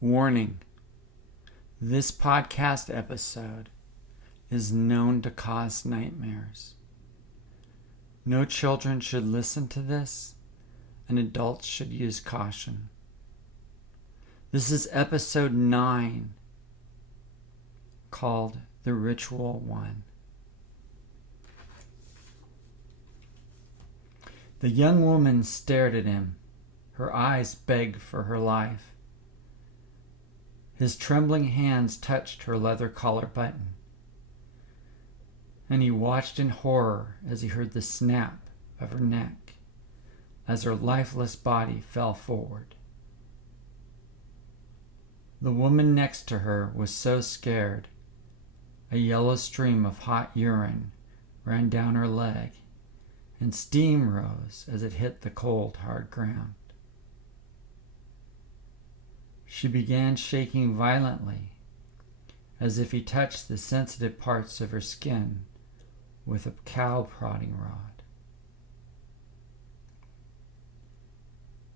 Warning: this podcast episode is known to cause nightmares. No children should listen to this, and adults should use caution. This is episode 9, called The Ritual One. The young woman stared at him. Her eyes begged for her life. His trembling hands touched her leather collar button, and he watched in horror as he heard the snap of her neck as her lifeless body fell forward. The woman next to her was so scared, a yellow stream of hot urine ran down her leg, and steam rose as it hit the cold, hard ground. She began shaking violently, as if he touched the sensitive parts of her skin with a cow prodding rod.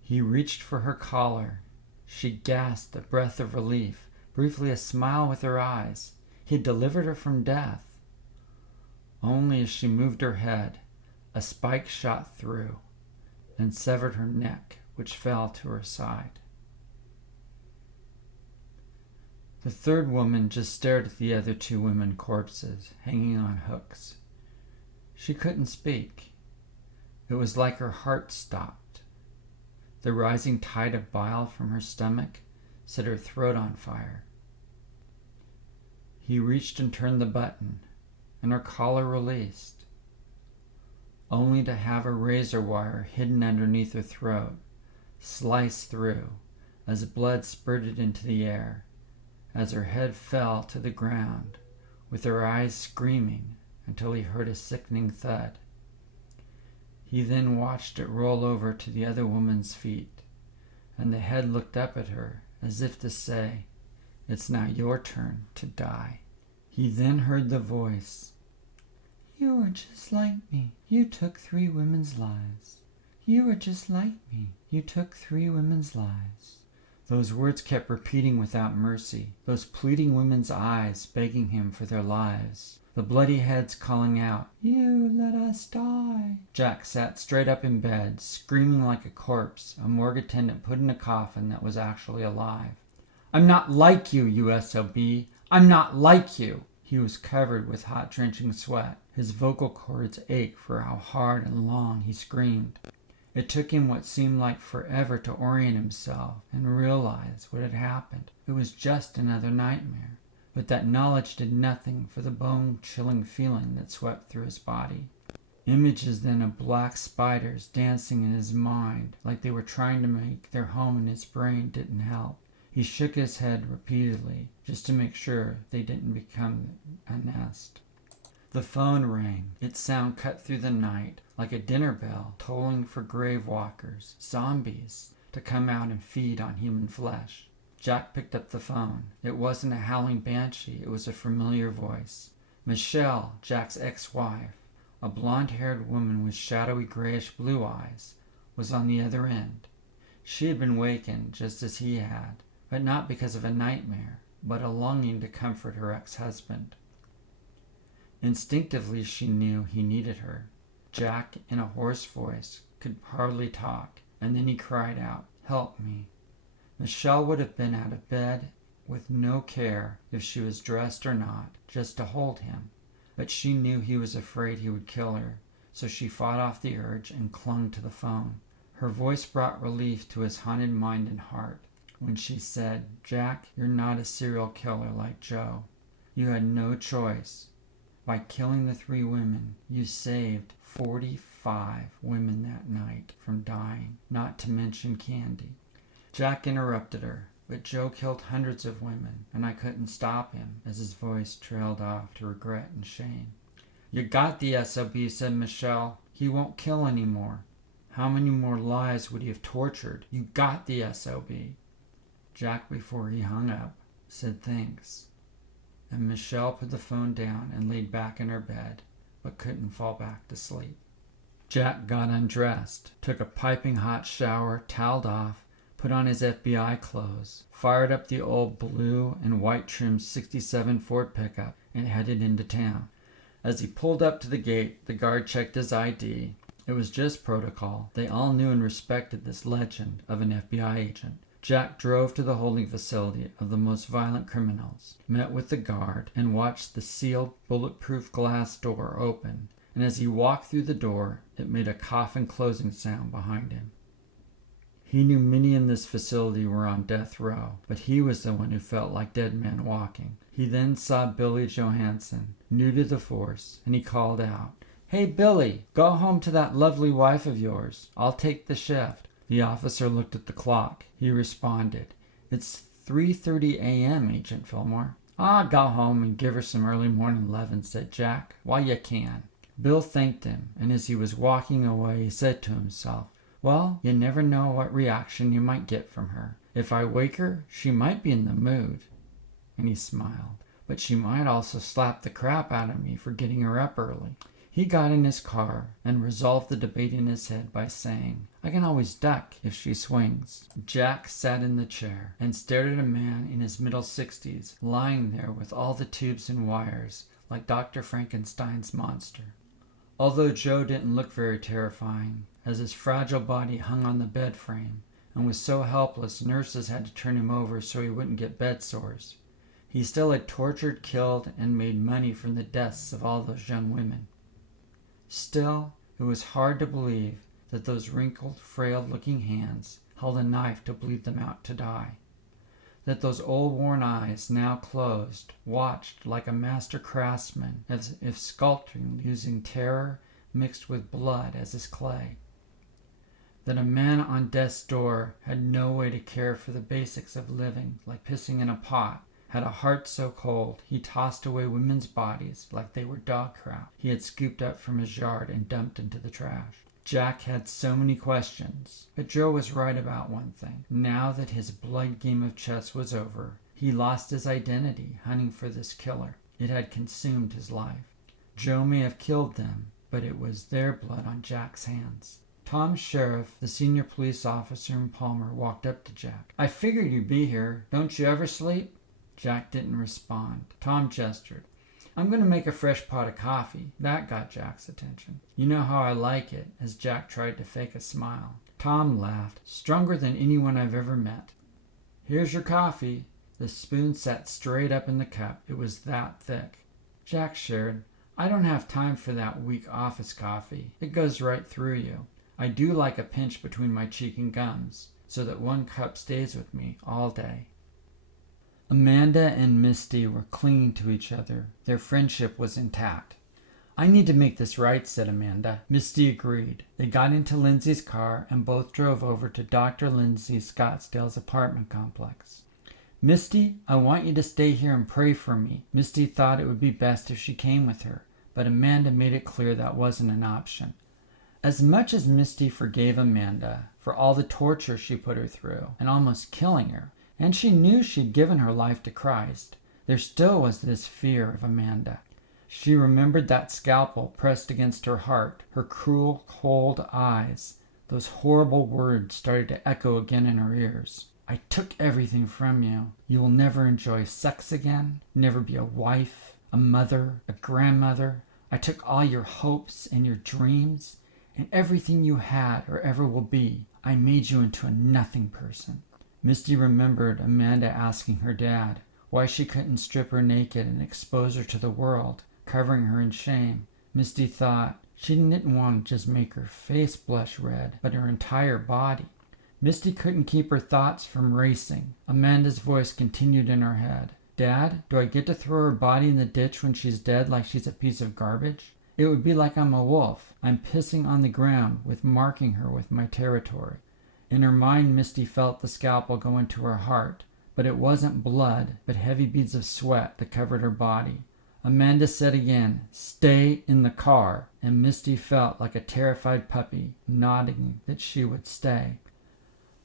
He reached for her collar. She gasped a breath of relief, briefly a smile with her eyes. He had delivered her from death. Only as she moved her head, a spike shot through and severed her neck, which fell to her side. The third woman just stared at the other two women corpses hanging on hooks. She couldn't speak. It was like her heart stopped. The rising tide of bile from her stomach set her throat on fire. He reached and turned the button, and her collar released, only to have a razor wire hidden underneath her throat slice through as blood spurted into the air, as her head fell to the ground, with her eyes screaming until he heard a sickening thud. He then watched it roll over to the other woman's feet, and the head looked up at her as if to say, "It's now your turn to die." He then heard the voice, "You are just like me. You took 3 women's lives. You are just like me. You took 3 women's lives." Those words kept repeating without mercy, those pleading women's eyes begging him for their lives, the bloody heads calling out, "You let us die." Jack sat straight up in bed, screaming like a corpse a morgue attendant put in a coffin that was actually alive. "I'm not like you, you SOB. I'm not like you." He was covered with hot, drenching sweat. His vocal cords ached for how hard and long he screamed. It took him what seemed like forever to orient himself and realize what had happened. It was just another nightmare. But that knowledge did nothing for the bone-chilling feeling that swept through his body. Images then of black spiders dancing in his mind like they were trying to make their home in his brain didn't help. He shook his head repeatedly just to make sure they didn't become a nest. The phone rang. Its sound cut through the night like a dinner bell tolling for grave walkers, zombies, to come out and feed on human flesh. Jack picked up the phone. It wasn't a howling banshee. It was a familiar voice. Michelle, Jack's ex-wife, a blonde-haired woman with shadowy grayish-blue eyes, was on the other end. She had been wakened just as he had, but not because of a nightmare, but a longing to comfort her ex-husband. Instinctively, she knew he needed her. Jack, in a hoarse voice, could hardly talk, and then he cried out, "Help me." Michelle would have been out of bed with no care if she was dressed or not, just to hold him. But she knew he was afraid he would kill her, so she fought off the urge and clung to the phone. Her voice brought relief to his haunted mind and heart when she said, "Jack, you're not a serial killer like Joe. You had no choice. By killing the 3 women, you saved 45 women that night from dying, not to mention Candy." Jack interrupted her, "But Joe killed hundreds of women, and I couldn't stop him," as his voice trailed off to regret and shame. "You got the SOB," said Michelle. "He won't kill anymore. How many more lives would he have tortured? You got the SOB." Jack, before he hung up, said thanks, and Michelle put the phone down and laid back in her bed, but couldn't fall back to sleep. Jack got undressed, took a piping hot shower, toweled off, put on his FBI clothes, fired up the old blue and white trimmed '67 Ford pickup, and headed into town. As he pulled up to the gate, the guard checked his ID. It was just protocol. They all knew and respected this legend of an FBI agent. Jack drove to the holding facility of the most violent criminals, met with the guard, and watched the sealed, bulletproof glass door open. And as he walked through the door, it made a coffin closing sound behind him. He knew many in this facility were on death row, but he was the one who felt like dead men walking. He then saw Billy Johansson, new to the force, and he called out, "Hey, Billy, go home to that lovely wife of yours. I'll take the shift." The officer looked at the clock. He responded, "It's 3:30 a.m., Agent Fillmore." "Go home and give her some early morning lovin'," said Jack, "while you can." Bill thanked him, and as he was walking away, he said to himself, "Well, you never know what reaction you might get from her. If I wake her, she might be in the mood." And he smiled. "But she might also slap the crap out of me for getting her up early." He got in his car and resolved the debate in his head by saying, "I can always duck if she swings." Jack sat in the chair and stared at a man in his middle 60s, lying there with all the tubes and wires, like Dr. Frankenstein's monster. Although Joe didn't look very terrifying, as his fragile body hung on the bed frame and was so helpless nurses had to turn him over so he wouldn't get bed sores, he still had tortured, killed, and made money from the deaths of all those young women. Still, it was hard to believe that those wrinkled, frail-looking hands held a knife to bleed them out to die. That those old worn eyes, now closed, watched like a master craftsman as if sculpting using terror mixed with blood as his clay. That a man on death's door had no way to care for the basics of living, like pissing in a pot, had a heart so cold he tossed away women's bodies like they were dog crap he had scooped up from his yard and dumped into the trash. Jack had so many questions, but Joe was right about one thing. Now that his blood game of chess was over, he lost his identity hunting for this killer. It had consumed his life. Joe may have killed them, but it was their blood on Jack's hands. Tom Sheriff, the senior police officer in Palmer, walked up to Jack. "I figured you'd be here. Don't you ever sleep?" Jack didn't respond. Tom gestured. "I'm going to make a fresh pot of coffee." That got Jack's attention. "You know how I like it," as Jack tried to fake a smile. Tom laughed. "Stronger than anyone I've ever met." "Here's your coffee." The spoon sat straight up in the cup. It was that thick. Jack shared. "I don't have time for that weak office coffee. It goes right through you. I do like a pinch between my cheek and gums, so that one cup stays with me all day." Amanda and Misty were clinging to each other. Their friendship was intact. "I need to make this right," said Amanda. Misty agreed. They got into Lindsay's car and both drove over to Dr. Lindsay Scottsdale's apartment complex. "Misty, I want you to stay here and pray for me." Misty thought it would be best if she came with her, but Amanda made it clear that wasn't an option. As much as Misty forgave Amanda for all the torture she put her through and almost killing her, and she knew she'd given her life to Christ, there still was this fear of Amanda. She remembered that scalpel pressed against her heart, her cruel, cold eyes. Those horrible words started to echo again in her ears. "I took everything from you. You will never enjoy sex again, never be a wife, a mother, a grandmother. I took all your hopes and your dreams, and everything you had or ever will be. I made you into a nothing person." Misty remembered Amanda asking her dad why she couldn't strip her naked and expose her to the world, covering her in shame. Misty thought she didn't want to just make her face blush red, but her entire body. Misty couldn't keep her thoughts from racing. Amanda's voice continued in her head. "Dad, do I get to throw her body in the ditch when she's dead like she's a piece of garbage? It would be like I'm a wolf. I'm pissing on the ground with marking her with my territory." In her mind, Misty felt the scalpel go into her heart, but it wasn't blood, but heavy beads of sweat that covered her body. Amanda said again, "Stay in the car," and Misty felt like a terrified puppy, nodding that she would stay.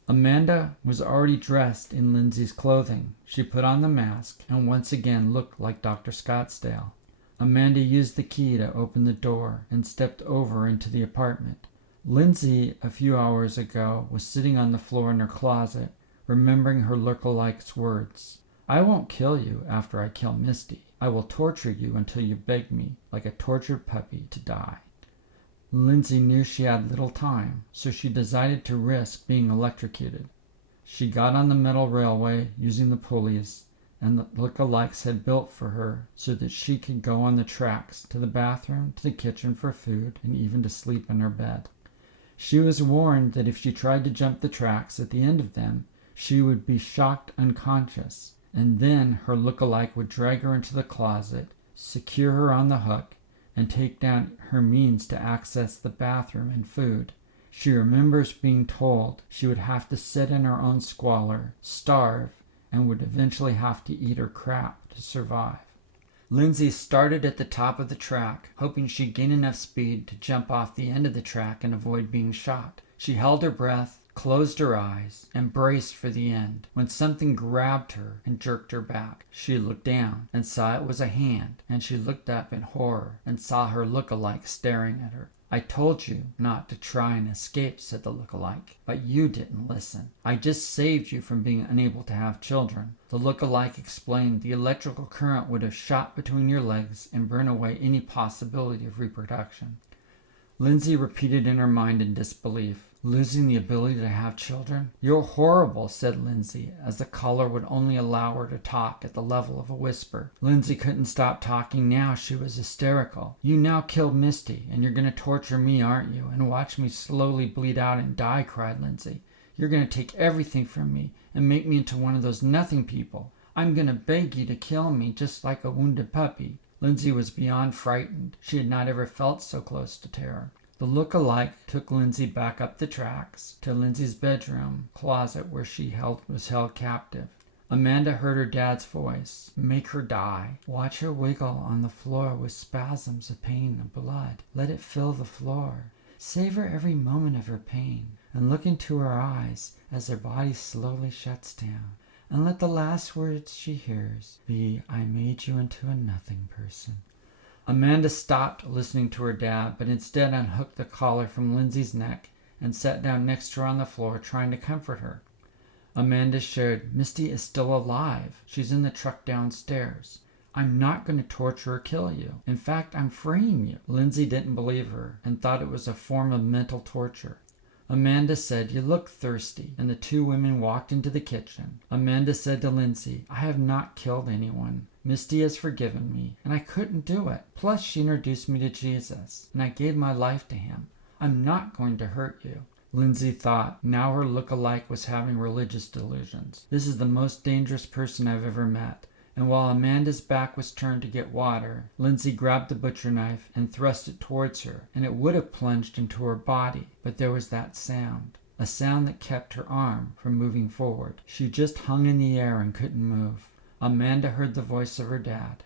Amanda was already dressed in Lindsay's clothing. She put on the mask and once again looked like Dr. Scottsdale. Amanda used the key to open the door and stepped over into the apartment. Lindsay, a few hours ago, was sitting on the floor in her closet, remembering her lookalike's words. I won't kill you after I kill Misty. I will torture you until you beg me, like a tortured puppy, to die. Lindsay knew she had little time, so she decided to risk being electrocuted. She got on the metal railway using the pulleys and the lookalikes had built for her so that she could go on the tracks to the bathroom, to the kitchen for food, and even to sleep in her bed. She was warned that if she tried to jump the tracks at the end of them, she would be shocked unconscious, and then her lookalike would drag her into the closet, secure her on the hook, and take down her means to access the bathroom and food. She remembers being told she would have to sit in her own squalor, starve, and would eventually have to eat her crap to survive. Lindsay started at the top of the track, hoping she'd gain enough speed to jump off the end of the track and avoid being shot. She held her breath, closed her eyes, and braced for the end, when something grabbed her and jerked her back. She looked down and saw it was a hand, and she looked up in horror and saw her look-alike staring at her. I told you not to try and escape, said the look-alike, but you didn't listen. I just saved you from being unable to have children. The look-alike explained the electrical current would have shot between your legs and burned away any possibility of reproduction. Lindsay repeated in her mind in disbelief. Losing the ability to have children? You're horrible, said Lindsay, as the caller would only allow her to talk at the level of a whisper. Lindsay couldn't stop talking now. She was hysterical. You now killed Misty, and you're going to torture me, aren't you? And watch me slowly bleed out and die, cried Lindsay. You're going to take everything from me and make me into one of those nothing people. I'm going to beg you to kill me just like a wounded puppy. Lindsay was beyond frightened. She had not ever felt so close to terror. The look-alike took Lindsay back up the tracks to Lindsay's bedroom closet where she was held captive. Amanda heard her dad's voice. Make her die. Watch her wiggle on the floor with spasms of pain and blood. Let it fill the floor. Savor every moment of her pain and look into her eyes as her body slowly shuts down. And let the last words she hears be, I made you into a nothing person. Amanda stopped listening to her dad, but instead unhooked the collar from Lindsay's neck and sat down next to her on the floor, trying to comfort her. Amanda shared, Misty is still alive. She's in the truck downstairs. I'm not going to torture or kill you. In fact, I'm freeing you. Lindsay didn't believe her and thought it was a form of mental torture. Amanda said, you look thirsty, and the two women walked into the kitchen. Amanda said to Lindsay, I have not killed anyone. Misty has forgiven me, and I couldn't do it. Plus, she introduced me to Jesus, and I gave my life to him. I'm not going to hurt you. Lindsay thought, now her look-alike was having religious delusions. This is the most dangerous person I've ever met. And while Amanda's back was turned to get water, Lindsay grabbed the butcher knife and thrust it towards her, and it would have plunged into her body, but there was that sound. A sound that kept her arm from moving forward. She just hung in the air and couldn't move. Amanda heard the voice of her dad.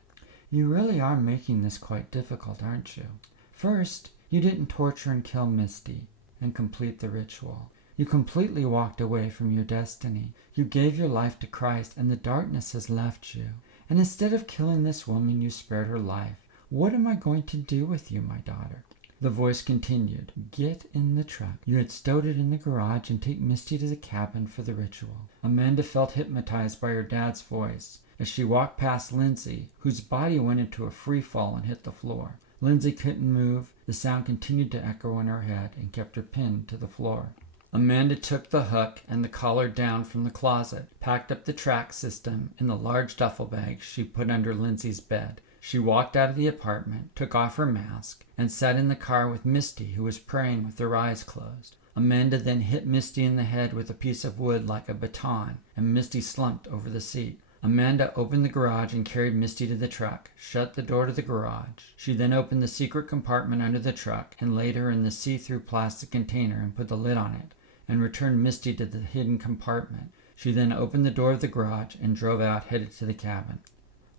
You really are making this quite difficult, aren't you? First, you didn't torture and kill Misty and complete the ritual. You completely walked away from your destiny. You gave your life to Christ, and the darkness has left you. And instead of killing this woman, you spared her life. What am I going to do with you, my daughter? The voice continued. Get in the truck. You had stowed it in the garage and take Misty to the cabin for the ritual. Amanda felt hypnotized by her dad's voice as she walked past Lindsay, whose body went into a free fall and hit the floor. Lindsay couldn't move. The sound continued to echo in her head and kept her pinned to the floor. Amanda took the hook and the collar down from the closet, packed up the track system in the large duffel bag she put under Lindsay's bed. She walked out of the apartment, took off her mask, and sat in the car with Misty, who was praying with her eyes closed. Amanda then hit Misty in the head with a piece of wood like a baton, and Misty slumped over the seat. Amanda opened the garage and carried Misty to the truck, shut the door to the garage. She then opened the secret compartment under the truck and laid her in the see-through plastic container and put the lid on it, and returned Misty to the hidden compartment. She then opened the door of the garage and drove out, headed to the cabin.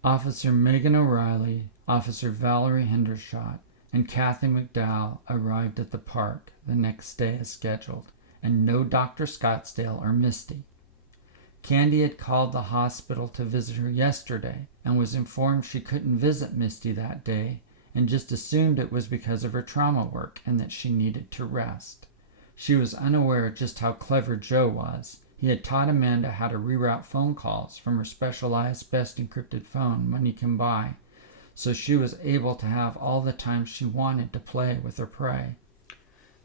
Officer Megan O'Reilly, Officer Valerie Hendershot, and Kathy McDowell arrived at the park the next day as scheduled, and no Dr. Scottsdale or Misty. Candy had called the hospital to visit her yesterday and was informed she couldn't visit Misty that day and just assumed it was because of her trauma work and that she needed to rest. She was unaware just how clever Joe was. He had taught Amanda how to reroute phone calls from her specialized, best encrypted phone money can buy, so she was able to have all the time she wanted to play with her prey.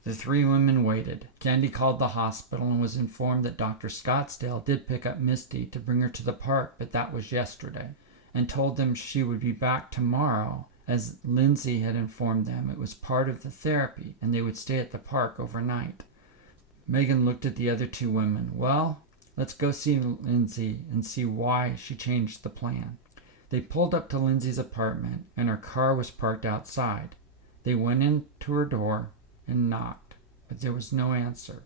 The three women waited. Candy called the hospital and was informed that Dr. Scottsdale did pick up Misty to bring her to the park, but that was yesterday, and told them she would be back tomorrow, as Lindsay had informed them it was part of the therapy and they would stay at the park overnight. Megan looked at the other two women. Well, let's go see Lindsay and see why she changed the plan. They pulled up to Lindsay's apartment and her car was parked outside. They went into her door and knocked, but there was no answer.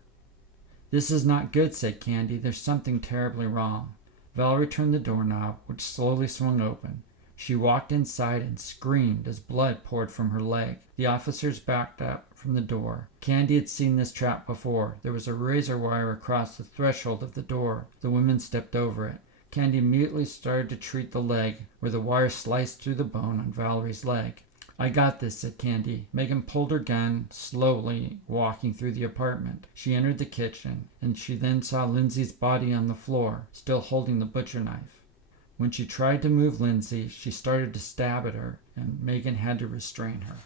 "This is not good," said Candy. "There's something terribly wrong." Valerie turned the doorknob, which slowly swung open. She walked inside and screamed as blood poured from her leg. The officers backed up from the door. Candy had seen this trap before. There was a razor wire across the threshold of the door. The women stepped over it. Candy immediately started to treat the leg, where the wire sliced through the bone on Valerie's leg. "I got this," said Candy. Megan pulled her gun, slowly walking through the apartment. She entered the kitchen, and she then saw Lindsay's body on the floor, still holding the butcher knife. When she tried to move Lindsay, she started to stab at her, and Megan had to restrain her.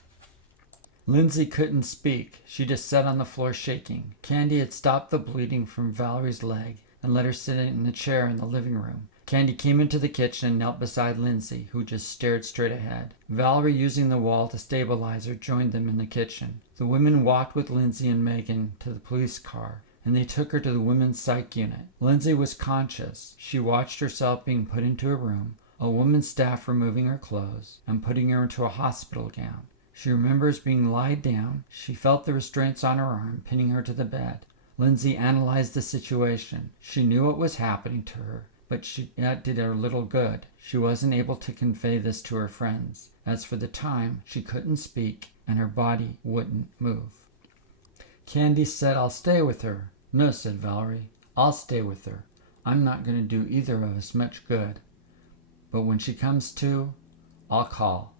Lindsay couldn't speak. She just sat on the floor shaking. Candy had stopped the bleeding from Valerie's leg and let her sit in the chair in the living room. Candy came into the kitchen and knelt beside Lindsay, who just stared straight ahead. Valerie, using the wall to stabilize her, joined them in the kitchen. The women walked with Lindsay and Megan to the police car, and they took her to the women's psych unit. Lindsay was conscious. She watched herself being put into a room, a woman's staff removing her clothes and putting her into a hospital gown. She remembers being lied down. She felt the restraints on her arm, pinning her to the bed. Lindsay analyzed the situation. She knew what was happening to her, but that did her little good. She wasn't able to convey this to her friends. As for the time, she couldn't speak, and her body wouldn't move. Candy said, "I'll stay with her." "No," said Valerie. "I'll stay with her. I'm not going to do either of us much good. But when she comes to, I'll call."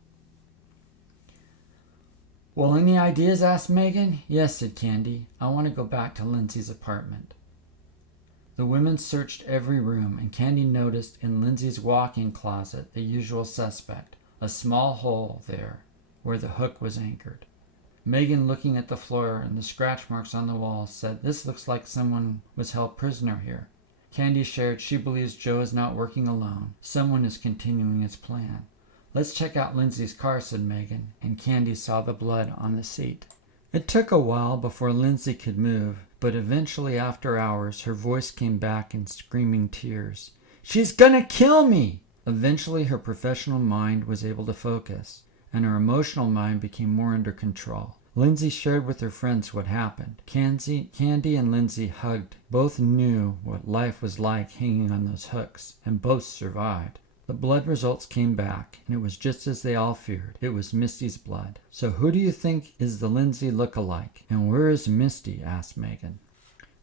"Well, any ideas?" asked Megan. "Yes," said Candy. "I want to go back to Lindsay's apartment." The women searched every room, and Candy noticed in Lindsay's walk-in closet the usual suspect, a small hole there where the hook was anchored. Megan, looking at the floor and the scratch marks on the wall, said, "This looks like someone was held prisoner here." Candy shared she believes Joe is not working alone. Someone is continuing his plan. "Let's check out Lindsay's car," said Megan, and Candy saw the blood on the seat. It took a while before Lindsay could move, but eventually after hours her voice came back in screaming tears. "She's gonna kill me!" Eventually her professional mind was able to focus, and her emotional mind became more under control. Lindsay shared with her friends what happened. Candy and Lindsay hugged. Both knew what life was like hanging on those hooks, and both survived. The blood results came back, and it was just as they all feared. It was Misty's blood. "So who do you think is the Lindsay look-alike? And where is Misty?" asked Megan.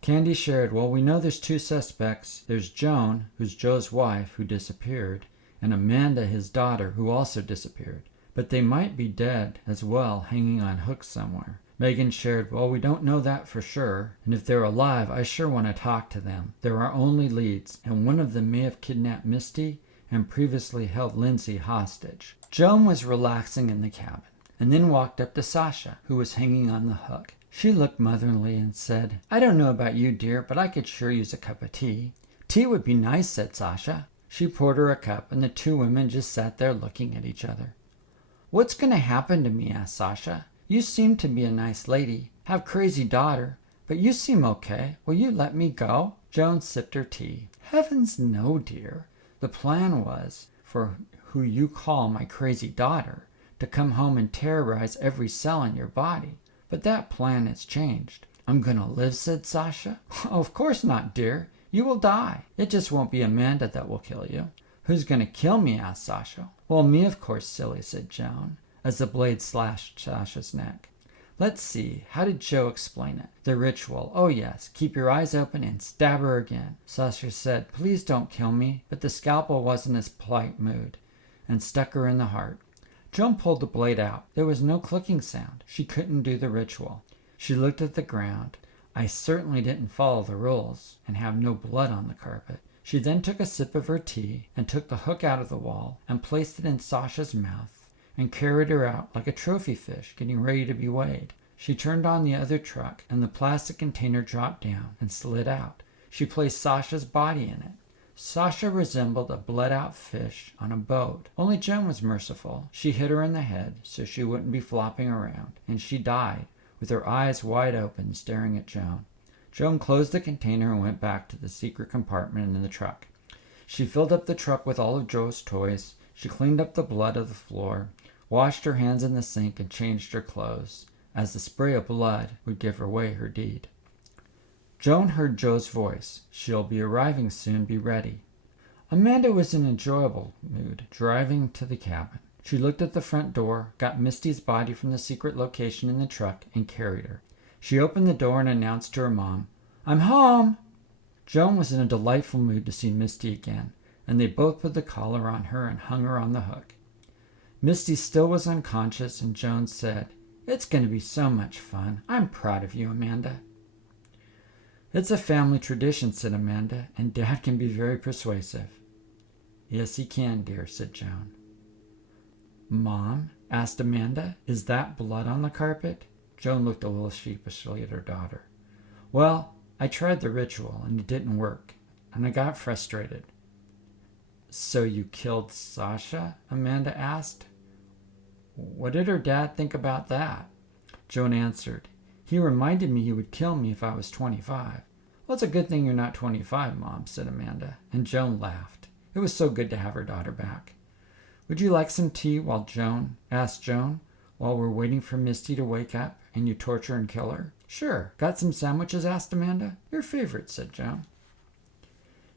Candy shared, "Well, we know there's two suspects. There's Joan, who's Joe's wife, who disappeared, and Amanda, his daughter, who also disappeared. But they might be dead as well, hanging on hooks somewhere." Megan shared, "Well, we don't know that for sure, and if they're alive, I sure want to talk to them. They're our only leads, and one of them may have kidnapped Misty and previously held Lindsay hostage." Joan was relaxing in the cabin, and then walked up to Sasha, who was hanging on the hook. She looked motherly and said, "I don't know about you, dear, but I could sure use a cup of tea." "Tea would be nice," said Sasha. She poured her a cup, and the two women just sat there looking at each other. "What's going to happen to me?" asked Sasha. "You seem to be a nice lady, have crazy daughter, but you seem okay. Will you let me go?" Joan sipped her tea. "Heavens no, dear. The plan was for who you call my crazy daughter to come home and terrorize every cell in your body. But that plan has changed." "I'm going to live," said Sasha. "Oh, of course not, dear. You will die. It just won't be Amanda that will kill you." "Who's going to kill me?" asked Sasha. "Well, me, of course, silly," said Joan, as the blade slashed Sasha's neck. "Let's see, how did Joe explain it? The ritual. Oh yes, keep your eyes open and stab her again." Sasha said, "Please don't kill me," but the scalpel was in his polite mood, and stuck her in the heart. Joan pulled the blade out. There was no clicking sound. She couldn't do the ritual. She looked at the ground. I certainly didn't follow the rules and have no blood on the carpet. She then took a sip of her tea and took the hook out of the wall and placed it in Sasha's mouth and carried her out like a trophy fish getting ready to be weighed. She turned on the other truck and the plastic container dropped down and slid out. She placed Sasha's body in it. Sasha resembled a bled-out fish on a boat. Only Joan was merciful. She hit her in the head so she wouldn't be flopping around, and she died with her eyes wide open staring at Joan. Joan closed the container and went back to the secret compartment in the truck. She filled up the truck with all of Joe's toys. She cleaned up the blood of the floor, washed her hands in the sink, and changed her clothes, as the spray of blood would give away her deed. Joan heard Joe's voice. She'll be arriving soon, be ready. Amanda was in an enjoyable mood, driving to the cabin. She looked at the front door, got Misty's body from the secret location in the truck, and carried her. She opened the door and announced to her mom, "I'm home!" Joan was in a delightful mood to see Misty again, and they both put the collar on her and hung her on the hook. Misty still was unconscious, and Joan said, "It's going to be so much fun. I'm proud of you, Amanda." "It's a family tradition," said Amanda, "and Dad can be very persuasive." "Yes, he can, dear," said Joan. "Mom," asked Amanda, "is that blood on the carpet?" Joan looked a little sheepishly at her daughter. "Well, I tried the ritual, and it didn't work, and I got frustrated." "So you killed Sasha?" Amanda asked. "What did her dad think about that?" Joan answered, "He reminded me he would kill me if I was 25. "Well, it's a good thing you're not 25, Mom," said Amanda, and Joan laughed. It was so good to have her daughter back. "Would you like some tea?" asked Joan, "while we're waiting for Misty to wake up and you torture and kill her?" "Sure. Got some sandwiches?" asked Amanda. "Your favorite," said Joan.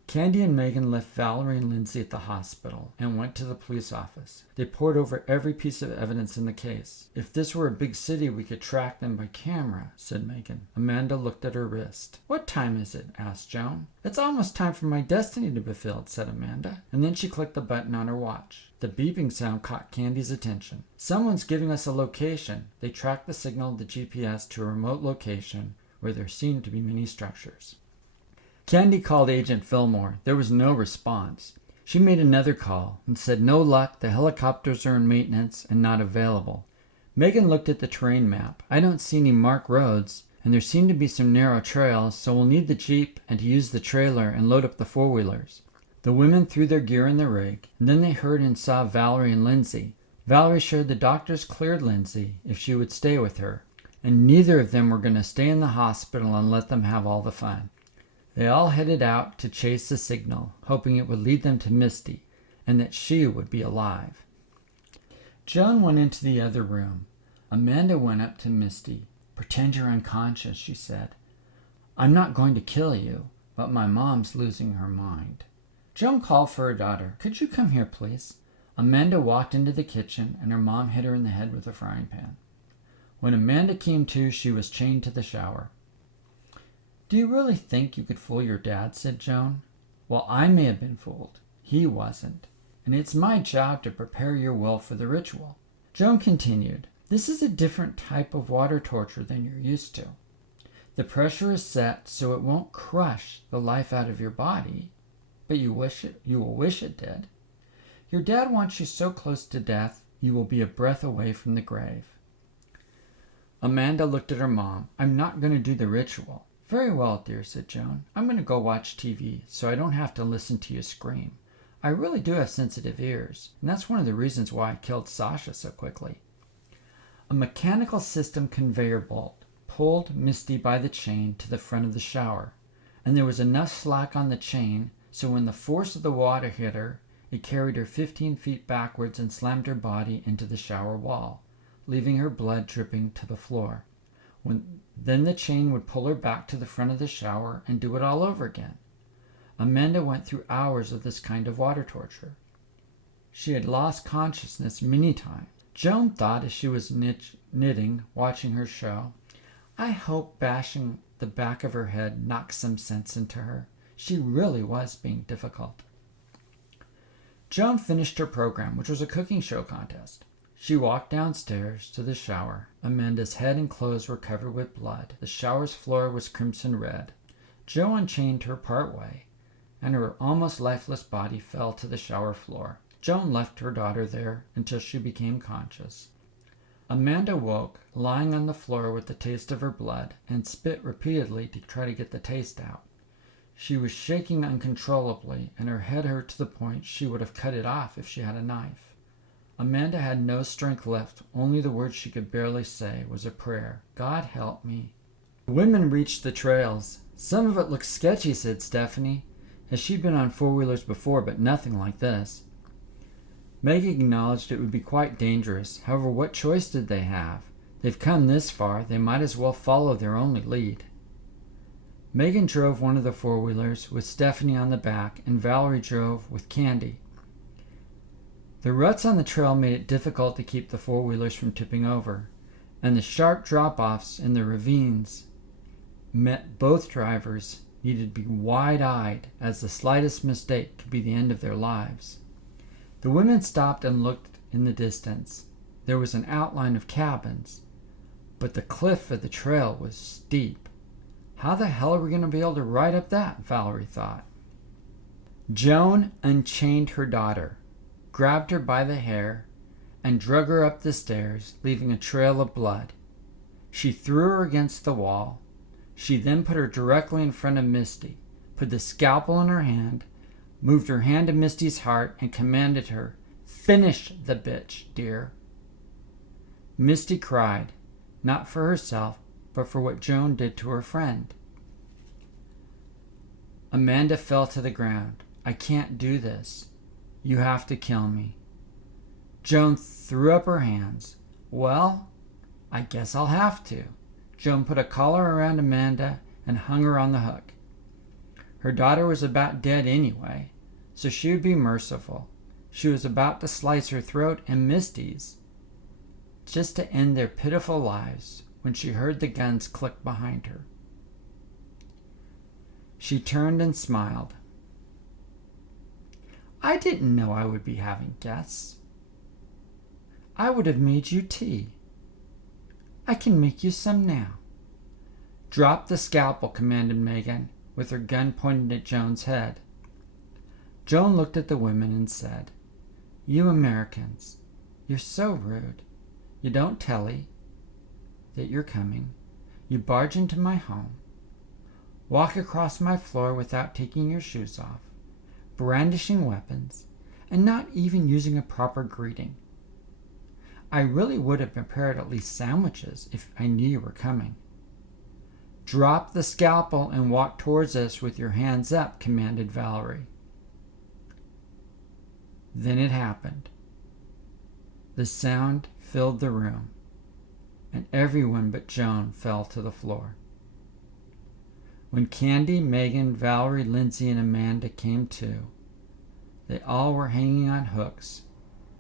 Candy and Megan left Valerie and Lindsay at the hospital and went to the police office. They pored over every piece of evidence in the case. "If this were a big city, we could track them by camera," said Megan. Amanda looked at her wrist. "What time is it?" asked Joan. "It's almost time for my destiny to be fulfilled," said Amanda. And then she clicked the button on her watch. The beeping sound caught Candy's attention. "Someone's giving us a location." They tracked the signal of the GPS to a remote location where there seemed to be many structures. Candy called Agent Fillmore. There was no response. She made another call and said, "No luck, the helicopters are in maintenance and not available." Megan looked at the terrain map. "I don't see any marked roads, and there seem to be some narrow trails, so we'll need the Jeep and to use the trailer and load up the four-wheelers." The women threw their gear in the rig, and then they heard and saw Valerie and Lindsay. Valerie showed the doctors cleared Lindsay if she would stay with her, and neither of them were going to stay in the hospital and let them have all the fun. They all headed out to chase the signal, hoping it would lead them to Misty, and that she would be alive. Joan went into the other room. Amanda went up to Misty. "Pretend you're unconscious," she said. "I'm not going to kill you, but my mom's losing her mind." Joan called for her daughter. "Could you come here, please?" Amanda walked into the kitchen, and her mom hit her in the head with a frying pan. When Amanda came to, she was chained to the shower. "Do you really think you could fool your dad?" said Joan. "Well, I may have been fooled. He wasn't. And it's my job to prepare your will for the ritual." Joan continued, "This is a different type of water torture than you're used to. The pressure is set so it won't crush the life out of your body, but you will wish it did. Your dad wants you so close to death, you will be a breath away from the grave." Amanda looked at her mom. "I'm not going to do the ritual." "Very well, dear," said Joan. "I'm going to go watch TV so I don't have to listen to you scream. I really do have sensitive ears, and that's one of the reasons why I killed Sasha so quickly." A mechanical system conveyor belt pulled Misty by the chain to the front of the shower, and there was enough slack on the chain so when the force of the water hit her, it carried her 15 feet backwards and slammed her body into the shower wall, leaving her blood dripping to the floor. Then the chain would pull her back to the front of the shower and do it all over again. Amanda went through hours of this kind of water torture. She had lost consciousness many times. Joan thought as she was knitting, watching her show, "I hope bashing the back of her head knocked some sense into her. She really was being difficult." Joan finished her program, which was a cooking show contest. She walked downstairs to the shower. Amanda's head and clothes were covered with blood. The shower's floor was crimson red. Joe unchained her part way, and her almost lifeless body fell to the shower floor. Joan left her daughter there until she became conscious. Amanda woke, lying on the floor with the taste of her blood, and spit repeatedly to try to get the taste out. She was shaking uncontrollably, and her head hurt to the point she would have cut it off if she had a knife. Amanda had no strength left. Only the words she could barely say was a prayer. God help me. The women reached the trails. Some of it looked sketchy, said Stephanie, as she'd been on four-wheelers before, but nothing like this. Meg acknowledged it would be quite dangerous. However, what choice did they have? They've come this far. They might as well follow their only lead. Megan drove one of the four-wheelers with Stephanie on the back, and Valerie drove with Candy. The ruts on the trail made it difficult to keep the four-wheelers from tipping over, and the sharp drop-offs in the ravines meant both drivers needed to be wide-eyed, as the slightest mistake could be the end of their lives. The women stopped and looked in the distance. There was an outline of cabins, but the cliff of the trail was steep. How the hell are we going to be able to ride up that? Valerie thought. Joan unchained her daughter, grabbed her by the hair, and drug her up the stairs, leaving a trail of blood. She threw her against the wall. She then put her directly in front of Misty, put the scalpel in her hand, moved her hand to Misty's heart, and commanded her, "Finish the bitch, dear." Misty cried, not for herself, but for what Joan did to her friend. Amanda fell to the ground. "I can't do this. You have to kill me." Joan threw up her hands. "Well, I guess I'll have to." Joan put a collar around Amanda and hung her on the hook. Her daughter was about dead anyway, so she would be merciful. She was about to slice her throat and Misty's, just to end their pitiful lives, when she heard the guns click behind her. She turned and smiled. "I didn't know I would be having guests. I would have made you tea. I can make you some now." "Drop the scalpel," commanded Megan, with her gun pointed at Joan's head. Joan looked at the women and said, "You Americans, you're so rude. You don't tell me that you're coming. You barge into my home, walk across my floor without taking your shoes off, brandishing weapons, and not even using a proper greeting. I really would have prepared at least sandwiches if I knew you were coming." "Drop the scalpel and walk towards us with your hands up," commanded Valerie. Then it happened. The sound filled the room, and everyone but Joan fell to the floor. When Candy, Megan, Valerie, Lindsay, and Amanda came to, they all were hanging on hooks,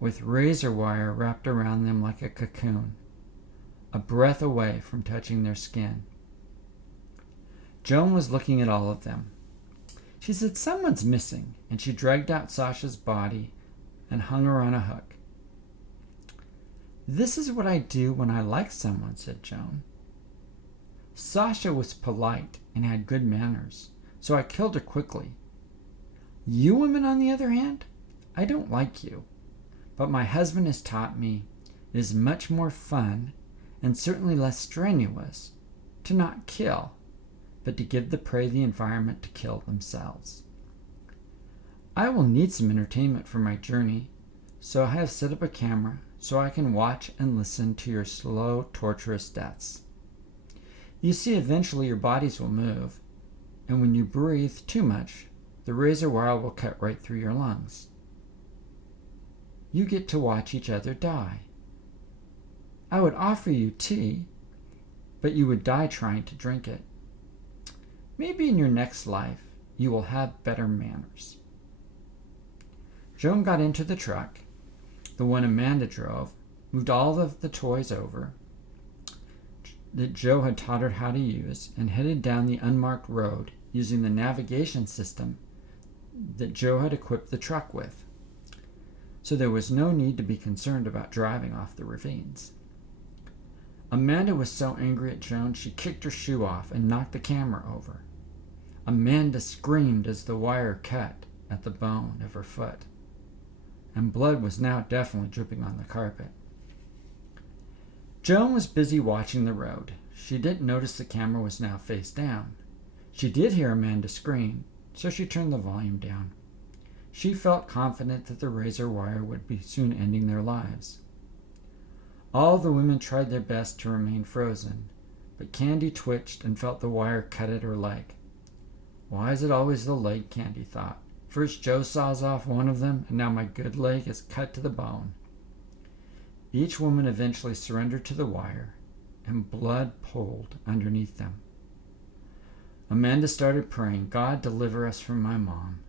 with razor wire wrapped around them like a cocoon, a breath away from touching their skin. Joan was looking at all of them. She said, "Someone's missing," and she dragged out Sasha's body and hung her on a hook. "This is what I do when I like someone," said Joan. "Sasha was polite and had good manners, so I killed her quickly. You women, on the other hand, I don't like you, but my husband has taught me it is much more fun and certainly less strenuous to not kill, but to give the prey the environment to kill themselves. I will need some entertainment for my journey, so I have set up a camera so I can watch and listen to your slow, torturous deaths. You see, eventually your bodies will move, and when you breathe too much, the razor wire will cut right through your lungs. You get to watch each other die. I would offer you tea, but you would die trying to drink it. Maybe in your next life you will have better manners." Joan got into the truck, the one Amanda drove, moved all of the toys over that Joe had taught her how to use, and headed down the unmarked road using the navigation system that Joe had equipped the truck with. so there was no need to be concerned about driving off the ravines. Amanda was so angry at Joan she kicked her shoe off and knocked the camera over. Amanda screamed as the wire cut at the bone of her foot, and blood was now definitely dripping on the carpet. Joan was busy watching the road. She didn't notice the camera was now face down. She did hear Amanda scream, so she turned the volume down. She felt confident that the razor wire would be soon ending their lives. All the women tried their best to remain frozen, but Candy twitched and felt the wire cut at her leg. Why is it always the leg, Candy thought. First Joe saws off one of them, and now my good leg is cut to the bone. Each woman eventually surrendered to the wire, and blood pooled underneath them. Amanda started praying, God, deliver us from my mom.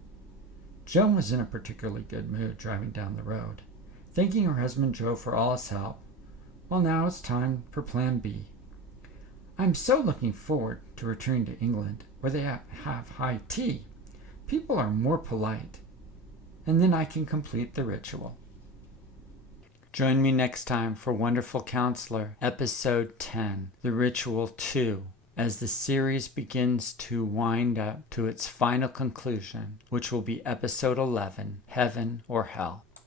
Joan was in a particularly good mood driving down the road, thanking her husband Joe for all his help. Well, now it's time for Plan B. I'm so looking forward to returning to England, where they have high tea. People are more polite. And then I can complete the ritual. Join me next time for Wonderful Counselor, Episode 10, The Ritual 2, as the series begins to wind up to its final conclusion, which will be Episode 11, Heaven or Hell.